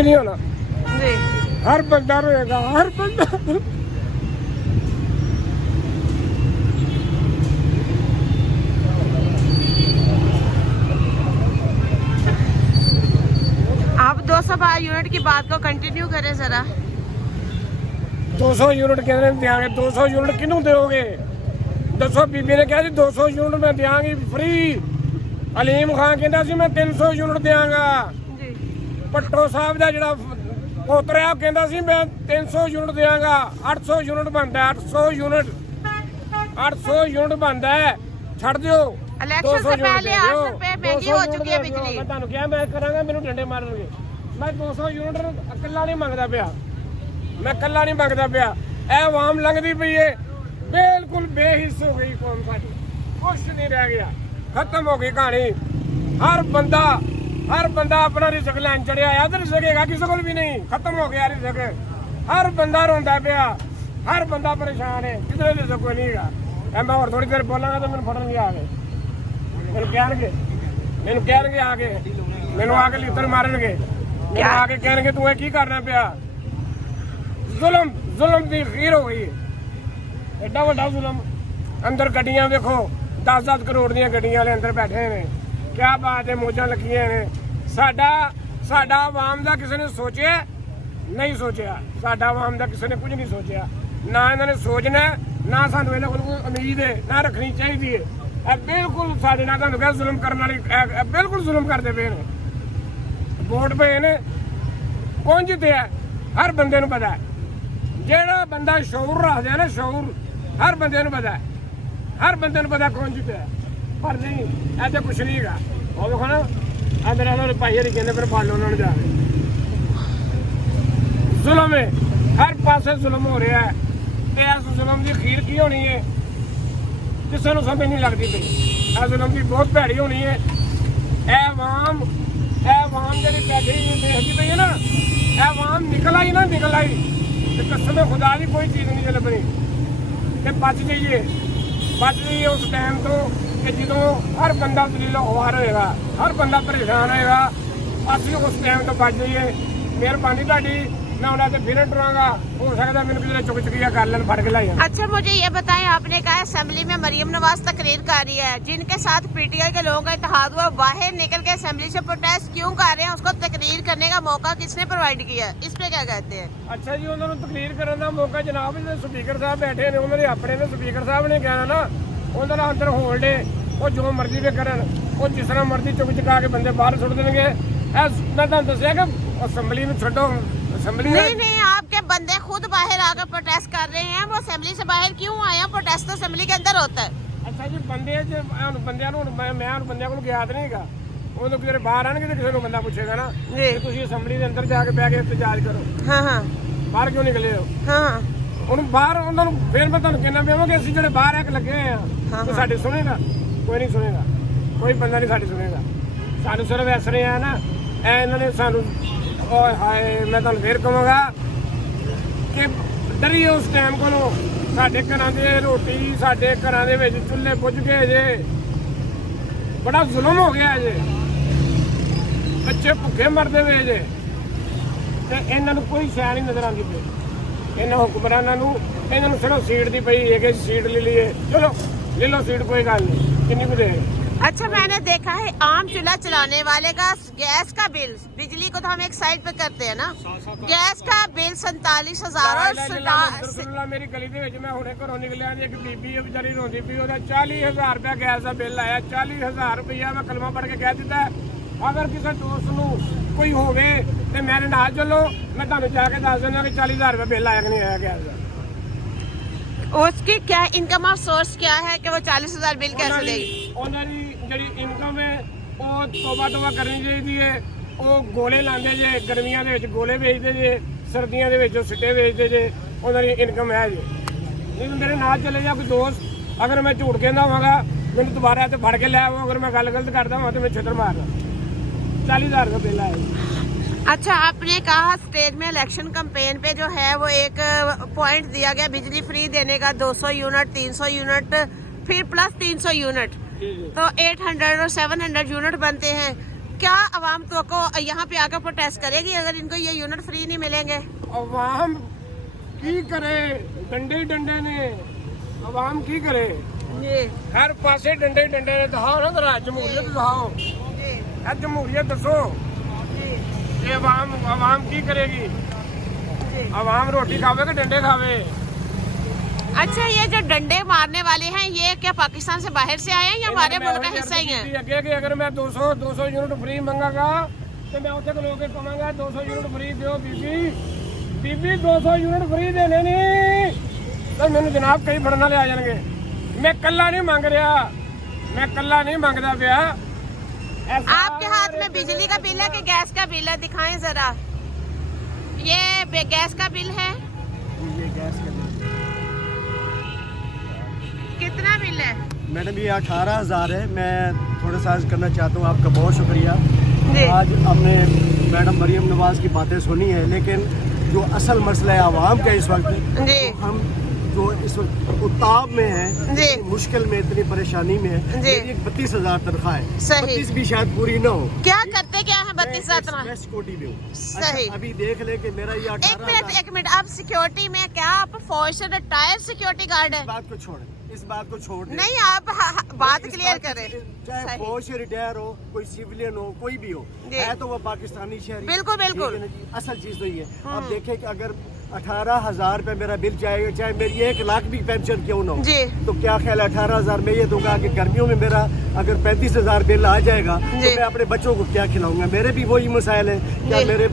नहीं होना जी। हर बंदा रोएगा हर बंदा। आप 200 यूनिट की बात को कंटिन्यू करें जरा। 200 यूनिट कहने देंगे 200 यूनिट किनू दोगे? दसो बीबी ने कहा जी 200 यूनिट मैं देंगी फ्री। अलीम खान कहता सी मैं 300 यूनिट देंगा। जी। पट्टो साहब का जो पोतरा है कहता सी मैं 300 यूनिट देंगा। 800 यूनिट बनता है 800 यूनिट बनता है। छड़ दियो इलेक्शन से पहले 8 रुपए महंगी हो चुकी है बिजली। मैं ਤੁਹਾਨੂੰ ਕਿਹਾ ਮੈਂ ਕਰਾਂਗਾ ਮੈਨੂੰ ਡੰਡੇ ਮਾਰਨਗੇ। ਮੈਂ 200 ਯੂਨਿਟ ਇਕੱਲਾ ਨਹੀਂ ਮੰਗਦਾ ਪਿਆ। ਮੈਂ ਇਕੱਲਾ ਨਹੀਂ ਮੰਗਦਾ ਪਿਆ। ਇਹ ਆਵਾਮ ਲੰਘਦੀ ਪਈ ਏ ਬਿਲਕੁਲ ਬੇਹਿੱਸ ਹੋ ਗਈ ਕੌਮ ਸਾਡੀ। ਕੁਛ ਨਹੀਂ ਰਹਿ ਗਿਆ ਖਤਮ ਹੋ ਗਈ ਕਹਾਣੀ। ਹਰ ਬੰਦਾ ਆਪਣਾ ਰਿਜ਼ਕ ਲੈਣ ਚੜਿਆ ਆ ਤੇ ਰਿਜ਼ਕ ਹੈਗਾ ਕਿਸੇ ਕੋਲ ਵੀ ਨਹੀਂ। ਖਤਮ ਹੋ ਗਿਆ ਰਿਜ਼ਕ। ਹਰ ਬੰਦਾ ਰੋਂਦਾ ਪਿਆ। ਹਰ ਬੰਦਾ ਪਰੇਸ਼ਾਨ ਹੈ ਕਿਧਰੇ ਰਿਜ਼ਕ ਕੋਈ ਨਹੀਂ ਹੈਗਾ। ਮੈਂ ਹੋਰ ਥੋੜੀ ਦੇਰ ਬੋਲਾਂਗਾ ਤਾਂ ਮੈਨੂੰ ਫੜਨਗੇ ਆ ਕੇ। ਮੈਨੂੰ ਕਹਿਣਗੇ ਆ ਕੇ ਮੈਨੂੰ ਆ ਕੇ ਲਿੱਤਰ ਮਾਰਨਗੇ। ਮੈਨੂੰ ਆ ਕੇ ਕਹਿਣਗੇ ਤੂੰ ਇਹ ਕੀ ਕਰਨਾ ਪਿਆ। ਜ਼ੁਲਮ ਦੀ ਖੀਰ ਹੋ ਗਈ ਐਡਾ ਵੱਡਾ ਜ਼ੁਲਮ। ਅੰਦਰ ਗੱਡੀਆਂ ਵੇਖੋ 10-10 ਕਰੋੜ ਦੀਆਂ ਗੱਡੀਆਂ ਵਾਲੇ ਅੰਦਰ ਬੈਠੇ ਨੇ। ਕਿਆ ਬਾਤ ਹੈ ਮੌਜਾਂ ਲੱਗੀਆਂ ਨੇ। ਸਾਡਾ ਆਵਾਮ ਦਾ ਕਿਸੇ ਨੇ ਸੋਚਿਆ ਨਹੀਂ ਸੋਚਿਆ। ਸਾਡਾ ਆਵਾਮ ਦਾ ਕਿਸੇ ਨੇ ਕੁਝ ਨਹੀਂ ਸੋਚਿਆ। ਨਾ ਇਹਨਾਂ ਨੇ ਸੋਚਣਾ ਨਾ ਸਾਨੂੰ ਇਹਨਾਂ ਕੋਲ ਕੋਈ ਉਮੀਦ ਹੈ ਨਾ ਰੱਖਣੀ ਚਾਹੀਦੀ ਹੈ। ਇਹ ਬਿਲਕੁਲ ਸਾਡੇ ਨਾਲ ਤੁਹਾਨੂੰ ਕਿਹਾ ਜ਼ੁਲਮ ਕਰਨ ਵਾਲੀ ਬਿਲਕੁਲ ਜ਼ੁਲਮ ਕਰਦੇ ਪਏ ਨੇ। ਵੋਟ ਪਏ ਨੇ ਕੌਣ ਜਿੱਤਿਆ ਹਰ ਬੰਦੇ ਨੂੰ ਪਤਾ ਹੈ। ਜਿਹੜਾ ਬੰਦਾ ਸ਼ੌਰ ਰੱਖਦਾ ਨਾ ਸ਼ੌਰ ਹਰ ਬੰਦੇ ਨੂੰ ਪਤਾ ਹੈ। ਹਰ ਬੰਦੇ ਨੂੰ ਪਤਾ ਕੌਣ ਜਿੱਤਿਆ ਪਰ ਨਹੀਂ ਇਹ ਤਾਂ ਕੁਛ ਨਹੀਂ ਹੈਗਾ। ਉਹ ਵੇਖੋ ਨਾ ਆ ਮੇਰਾ ਉਹਨਾਂ ਭਾਈ ਹਰੀ ਕਹਿੰਦੇ ਫਿਰ ਫੜ ਲਓ ਉਹਨਾਂ ਨੂੰ ਜਾ ਕੇ। ਜ਼ੁਲਮ ਹੈ ਹਰ ਪਾਸੇ ਜ਼ੁਲਮ ਹੋ ਰਿਹਾ ਹੈ ਤੇ ਇਸ ਜ਼ੁਲਮ ਦੀ ਅਖੀਰ ਕੀ ਹੋਣੀ ਹੈ ਕਿਸੇ ਨੂੰ ਸਮਝ ਨਹੀਂ ਲੱਗਦੀ ਪਈ। ਇਹ ਜ਼ੁਲਮ ਦੀ ਬਹੁਤ ਭੈੜੀ ਹੋਣੀ ਹੈ। ਇਹ ਆਵਾਮ ਜਿਹੜੀ ਪੈਦੀ ਦੇਖਦੀ ਪਈ ਹੈ ਨਾ ਇਹ ਆਵਾਮ ਨਿਕਲ ਆਈ ਤੇ ਕਸਮ ਖੁਦਾ ਦੀ ਕੋਈ ਚੀਜ਼ ਨਹੀਂ ਲੱਭਣੀ ਤੇ ਬਚ ਜਾਈਏ ਉਸ ਟਾਈਮ ਤੋਂ ਕਿ ਜਦੋਂ ਹਰ ਬੰਦਾ ਜ਼ਲੀਲ ਖੁਆਰ ਹੋਏਗਾ ਹਰ ਬੰਦਾ ਪਰੇਸ਼ਾਨ ਹੋਏਗਾ। ਅਸੀਂ ਉਸ ਟਾਈਮ ਤੋਂ ਬਚ ਜਾਈਏ। ਮਿਹਰਬਾਨੀ ਤੁਹਾਡੀ। मैं उन्हें तो फिर डरांगा हो सकता है मैंने चुक चुकिया कर लेन फड़ के लाई। अच्छा मुझे ये बताएं आपने कहा असेंबली में मरियम नवाज तकरीर कर रही है जिनके साथ पीटीआई के लोगों का इत्तेहाद हुआ बाहर निकल के असेंबली से प्रोटेस्ट क्यों कर रहे हैं? उसको तकरीर करने का मौका किसने प्रोवाइड किया? इस पे क्या कहते हैं? अच्छा जी उन्होंने तकरीर करने का मौका जनाब स्पीकर साहब बैठे ने उन्होंने अपने स्पीकर साहब ने कहना ना उन्होंने अंदर होल्ड है वो जो मर्जी भी करन वो जिस तरह मर्जी चुक चुका के बंदे बाहर सुट देंगे। मैं तुहानू दस्सिया कि असेंबली में छड्डो असेंबली नहीं आपके बंदे खुद बाहर आकर प्रोटेस्ट कर रहे हैं। वो असेंबली से बाहर क्यों आए हैं? प्रोटेस्ट तो असेंबली के अंदर होता है। अच्छा जी बंदे मैं बंदियां को याद नहीं गा उन्होंने किधर बाहर आने किसी को बंदा पूछेगा ना तुम असेंबली के अंदर जाके बह के एहतजाज करो। हाँ बाहर क्यों निकले हो? हाँ बाहर उन्होंने फिर मैं तुहानू कहना पिया कि असं जो बाहर एक लगे हैं तो साडी सुनेगा कोई नहीं सुनेगा। कोई बंदा नहीं साडी सुनेगा। सानू सिर्फ इस तरह है ना इन्होंने सानू हाय मैं तुहानू फिर कहांगा कि डरिए उस टाइम को साडे घरां दे रोटी साडे घरां दे विच चुल्हे बुझ गए जे बड़ा जुल्म हो गया जे बच्चे भुखे मरदे वे जे ते इन्हां नूं कोई शै नहीं नज़र आंदी पई। इन्हां हुक्मरानां नूं इन्हां नूं सिर्फ सीट दी पई है कि सीट ले लीए चलो ले लो सीट कोई गल नहीं किन्नी कुछ देगा। अच्छा मैंने देखा है आम चूल्हा चलाने वाले का गैस का बिल बिजली को तो हम एक साइड पे करते हैं ना गैस का बिल 47,000 और मेरी गली दे विच मैं हुणे घरों निकलिया एक बीबी बेचारी रोंदी पई ओदा 40,000 रुपया गैस का बिल आया। 40,000 रुपया मैं कलमा पढ़ के कह दिता अगर किसी दोस्त नूं कोई होवे ते मेरे नाल चलो मैं तुहानू जाके दस देना कि 40,000 रुपया बिल आया कि नहीं आया गैस का। उसकी क्या इनकम ऑफ सोर्स क्या है कि वो 40,000 बिल कैसे देगी? उन्होंने जी इनकम है वो तोबा करनी चाहिए है। वो गोले लाते जे गर्मियों के गोले बेचते जे सर्दियों के सिट्टे बेचते जे उन्होंने इनकम है जी। नहीं मेरे नाल चले जा कोई दोस्त अगर मैं झूठ कहना होगा मैंने दोबारा तो फड़ के लै आओ अगर मैं गल गलत करता हूँ तो मैं छितर मारना। 40,000 का बिल आया। अच्छा आपने कहा स्टेज में इलेक्शन कैंपेन पे जो है वो एक पॉइंट दिया गया बिजली फ्री देने का 200 यूनिट 300 यूनिट फिर प्लस 300 यूनिट तो 800 और 700 यूनिट बनते हैं। क्या आवाम तो को यहाँ पे आकर प्रोटेस्ट करेगी अगर इनको ये यूनिट फ्री नहीं मिलेंगे? अवाम की करे, डंडे ही डंडे ने अवाम की करे, हर पासे डंडे ही डंडे ने। दिखाओ ना जरा जमहूरियत दिखाओ, जमहूरियत दसो, ये अवाम की करेगी? अवाम रोटी खावे कि डंडे खावे? अच्छा, ये जो डंडे मारने वाले हैं ये क्या पाकिस्तान से बाहर से आए हैं या हमारे मुल्क का हिस्सा ही है? अगे कि अगर मैं 200 यूनिट फ्री मंगागा तो मैं उत्थे लोग कहूँगा 200 यूनिट फ्री दो बीबी 200 यूनिट फ्री दे लेनी तो मैंने जनाब कई फड़ना ले आ जाएंगे। मैं कल्ला नहीं मांग रहा, मैं कल्ला नहीं मांगता पिया। आपके हाथ में बिजली का बिल है कि गैस का बिल है? दिखाएं जरा। ये गैस का बिल है। ये गैस का बिल कितना बिल है? मैडम ये 18,000 है। मैं थोड़ा सा अर्ज करना चाहता हूँ, आपका बहुत शुक्रिया। आज हमने मैडम मरियम नवाज की बातें सुनी है, लेकिन जो असल मसला है आवाम का इस वक्त, हम जो इस वक्त उताब में है, मुश्किल में, इतनी परेशानी में है। मेरी 32,000 तनख्वाह है, 32 भी शायद पूरी ना हो। क्या करते क्या है 32,000? मैं सिक्योरिटी में हूँ। सही। अच्छा, अभी देख ले कि मेरा ये 18,000। एक मिनट, आप सिक्योरिटी में क्या आप फौज से रिटायर्ड सिक्योरिटी गार्ड है? इस बात को छोड़ दे। नहीं, आप बात क्लियर करें। चाहे फौज से रिटायर हो, कोई सिविलियन हो, कोई भी हो, है तो वो पाकिस्तानी शहरी। बिल्कुल बिल्कुल। असल चीज तो ये है। अब देखें कि अगर 18,000 रुपए मेरा बिल जाएगा, चाहे मेरी 1 लाख भी पेंशन क्यों ना हो, तो क्या ख्याल 18,000 में ये दूंगा कि गर्मियों में मेरा अगर 35,000 बिल आ जाएगा तो मैं अपने बच्चों को क्या खिलाऊंगा? मेरे भी वही मसाइल है। क्या मेरे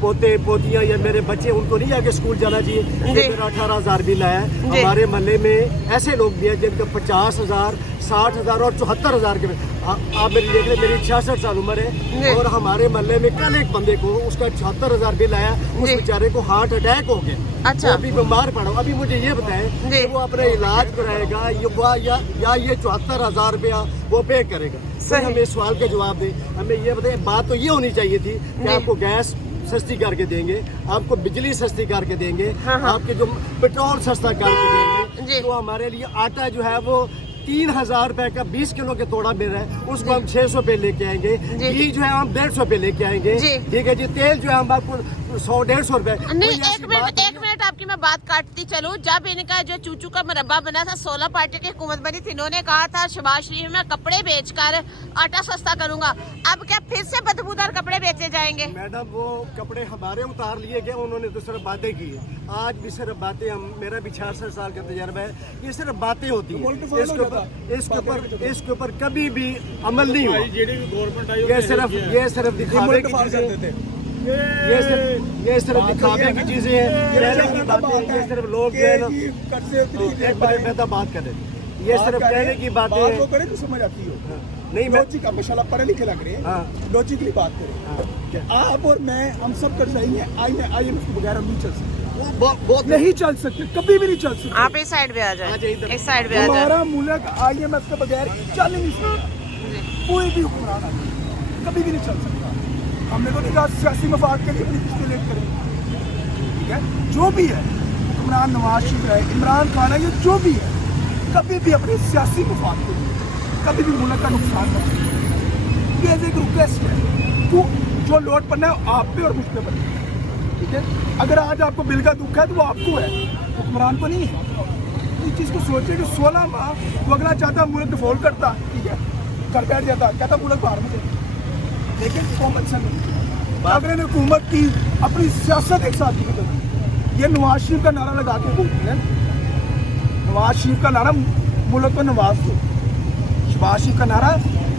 पोते पोतियां या मेरे बच्चे, उनको नहीं जाके स्कूल जाना चाहिए? मेरा 18,000 बिल आया है। हमारे मोहल्ले में ऐसे लोग भी हैं जिनका 50,000, 60,000 और 74,000 के। आप मेरी देख रहे, मेरी 66 साल उम्र है और हमारे मोहल्ले में कल एक बंदे को उसका 74,000 बिल आया। उस बेचारे को हार्ट अटैक हो गया। अच्छा। अभी बीमार पड़ा। अभी मुझे ये बताएं कि वो अपना इलाज कराएगा या ये 74,000 रुपया वो पे करेगा? हमें इस सवाल का जवाब दे। हमें ये बताए, बात तो ये होनी चाहिए थी कि आपको गैस सस्ती करके देंगे, आपको बिजली सस्ती करके देंगे, आपके जो पेट्रोल सस्ता करके देंगे, जो हमारे लिए आटा जो है वो 3,000 रुपए का 20 किलो के तोड़ा मिल रहा है, उसको हम 600 पे लेके आएंगे। घी जो है हम 150 पे लेके आएंगे। ठीक है जी। तेल जो है हम आपको 100-150 रुपए। नहीं, एक मिनट आपकी मैं बात काटती चलूं। जब इनका जो चूचू का मुरब्बा बना था, 16 पार्टी की हुकूमत बनी थी, इन्होंने कहा था शहबाज शरीफ में कपड़े बेचकर आटा सस्ता करूंगा। अब क्या फिर से बदबूदार कपड़े बेचे जाएंगे? मैडम, वो कपड़े हमारे उतार लिए गए, उन्होंने तो सिर्फ बातें की है। आज भी सिर्फ बातें। मेरा भी 66 साल का तजर्बा है। ये सिर्फ बातें होती है, इसके ऊपर कभी भी अमल नहीं हुआ। ये सिर्फ दिखावे की चीजें, ये सिर्फ दिखावे की चीजें हैं। ये सिर्फ लोग जो है ना, एक बड़े बात करें, ये सिर्फ कहने की बातें हैं। तो समझ आती हो? नहीं, लॉजिक, आप माशाल्लाह पढ़े लिखे लग रहे हैं। लॉजिकली बात करें, आप और मैं, हम सब कर रहे हैं। IMF के बगैर हम नहीं चल सकते। नहीं चल सकते, कभी भी नहीं चल सकते। आप इस साइड पे आ जाए, इस साइड पे आ जाए। हमारा मुल्क IMF के बगैर चल ही नहीं सकता। कोई भी हुक्मरान कभी भी नहीं चल सकता। हमने तो नहीं कहा सियासी मफाद के लिए अपनी स्टिमुलेट करें। ठीक है, जो भी है, हुक्मरान नवाज शरीफ है, इमरान खान है, ये जो भी है, कभी भी अपने सियासी मफाद के लिए कभी भी मुल्क का नुकसान न करें। ये एक रिक्वेस्ट है। तो जो लोड पड़ना है आप पे और मुझ पे बने। ठीक है, अगर आज आपको बिल का दुख है तो वो आपको है, हुक्मरान को नहीं है। इस चीज़ को सोचिए कि 16 माह वो अगला चाहता मुल्क डिफॉल्ट करता, ठीक है, घर बैठ जाता, कहता मुल्क बाहर में दे। लेकिन कॉमन सेंस अगर हुकूमत की अपनी सियासत एक साथ की तो ये नवाज शरीफ का नारा लगा के बोलती है। नवाज शरीफ का नारा मुल्क को नवाज दो। शहबाज शरीफ का नारा,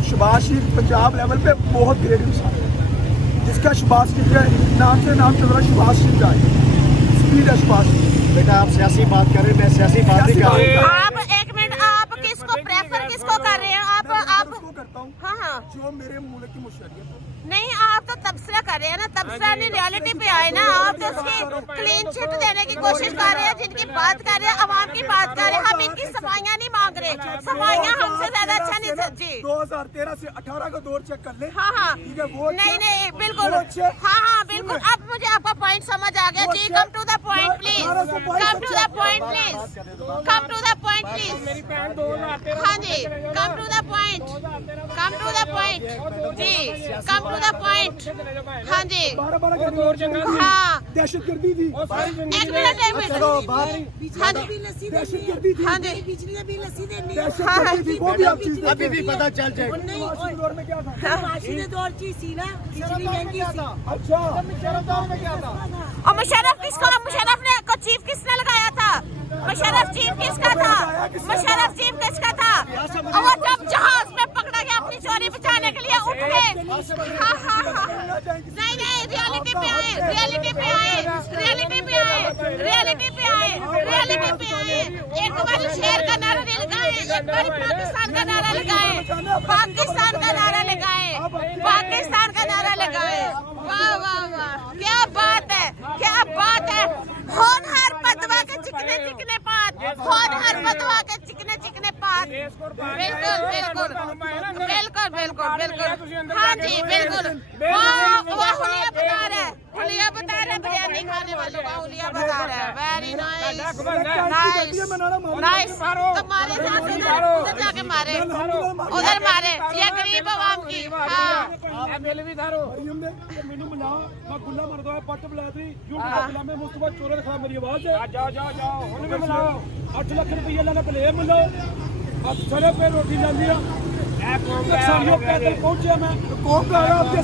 शहबाज शरीफ पंजाब लेवल पे बहुत ग्रेट इंसान है, जिसका शहबाज शरीफ के नाम से नाम चल रहा है। शहबाज शरीफ का है, स्पीड है शहबाज शरीफ। बेटा, आप सियासी बात कर रहे हैं, मैं सियासी बात नहीं कर रहा। आप एक मिनट, आप किसको प्रेफर किसको कर रहे हैं? आप उसको करता हूँ। हाँ, जो मेरे मुल्क की मुशर्रियत है। नहीं, आप तो तबसरा कर रहे हैं ना, तबसरा नहीं रियलिटी पे आए ना। आप तो उसकी क्लीन चिट देने की कोशिश कर रहे हैं, जिनकी बात कर रहे हैं, अवाम की बात कर रहे हैं। हम इनकी सफाइयाँ नहीं मांग रहे, सफाइयाँ हमसे ज्यादा अच्छा नहीं सर जी। 2013 से 18 का दौर चेक कर ले। हाँ, ठीक है, वो नहीं बिल्कुल। हाँ, बिल्कुल। अब मुझे आपका पॉइंट समझ आ गया जी। Come to the point please. come to the point please, come to the point please। मेरी भैन 2013 हाँ जी, come to the point, come to the point ji, come to the point। हाँ जी, 12 दौर चंगा सी हाँ दहशतगर्दी थी, ਉਹ ਸਾਰੀ एक ਜ਼ਿੰਦਗੀ मिनट एक मिनट हाँ जी दहशतगर्दी थी, हाँ जी दहशतगर्दी थी, वो भी आप चीज अभी भी पता चल जाएगा। मुआशी के दौर में क्या था? माशी ने दौर की सी ना बिजली महंगी सी अच्छा दौर में क्या था? और मुशर्रफ किसको, मुशर्रफ ने को चीफ किसने लगाया था? मुशर्रफ चीफ किसका था? मुशर्रफ चीफ किसका था? और वो जब जहाज में पकड़ा गया अपनी चोरी बचाने के लिए उठ गए। हाँ हाँ हाँ नहीं नहीं, रियलिटी पे आए, रियलिटी पे आए, रियलिटी पे आए, रियलिटी पे आए, रियलिटी पे आए। एक बार शेर का नारा नहीं लगाए, एक बार पाकिस्तान का नारा लगाए, पाकिस्तान का नारा लगाए, पाकिस्तान का नारा लगाए। वाह वाह वाह, क्या बात है, क्या बात है। होनहार बदवा के चिकने चिकने पात, होनहार बदवा के चिकने चिकने पात। बिल्कुल बिल्कुल बिल्कुल बिल्कुल बिल्कुल हाँ जी बिल्कुल। वो हुलिया बता रहा है, हुलिया बता रहा है, बिरयानी खाने वालों का हुलिया बता रहा है। Very nice nice nice. तो मारे जाके उधर जाके मारे, उधर मारे, ये गरीब आवाम की। हाँ मिल भी थारो मरियम ने मैनू मना मैं गुल्ला मरदा है पट बलादरी यूं गुलाम में मुस्तफा चोरे दिखा मेरी आवाज है। जाओ जाओ जाओ ਹੁਣ ਵੀ ਮਿਲਾਓ 8 ਲੱਖ ਰੁਪਏ ਲੈਣਾ ਭਲੇ ਮਿਲੋ अब सड़े पे रोटी लानी है ਇਹ ਕੌਮ साड़ियों पे पहुंचे मैं कौन का आपके